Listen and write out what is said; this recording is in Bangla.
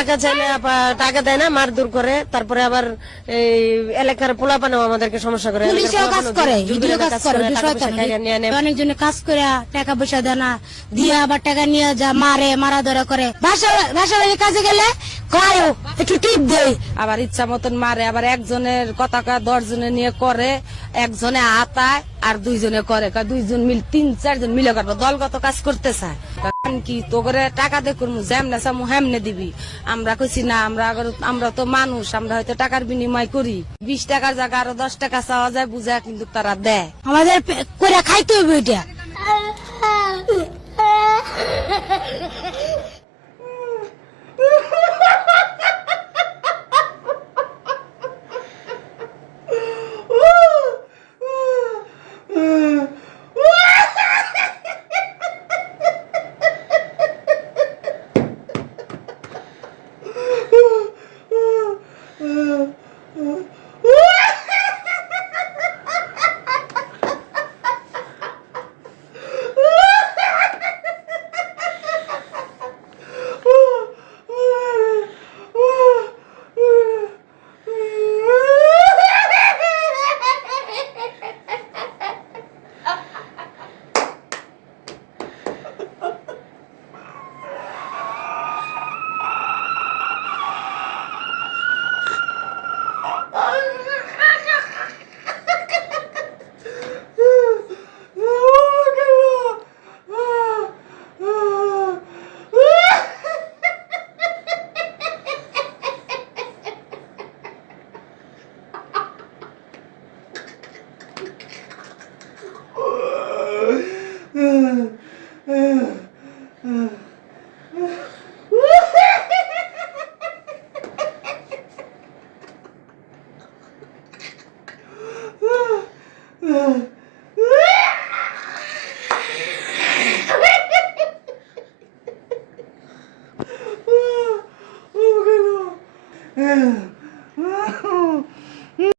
টাকা চাইলে টাকা দেয় না, মারধর করে। তারপরে আবার এই এলাকার পোলাপানেও আমাদেরকে সমস্যা করে, পুলিশেও কাজ করে, ইডিও কাজ করে, অনেকজনে কাজ করে টাকা পয়সা দেয় না, দিয়ে আবার টাকা নিয়ে যা মারে, মারা ধরা করে। বাসা বাড়ির কাজে গেলে একটু টিপ দেয়, আবার ইচ্ছা মতন মারে। আবার একজনের কথা 10 জনে নিয়ে করে, একজনে হাতায় আর 2 জনে করে, 2 জন মিল 3-4 জন মিলে করবো, দলগত কাজ করতে চায়। কি তো করে টাকা দিয়ে করবো, যেমনে চামু হেমনে দিবি। আমরা কইছি না, আমরা তো মানুষ, আমরা হয়তো টাকার বিনিময় করি। 20 টাকার জায়গা আরো 10 টাকা চাওয়া যায়, বুঝা কিন্তু তারা দেয়। আমাদের করে খাইতে হবে এটা।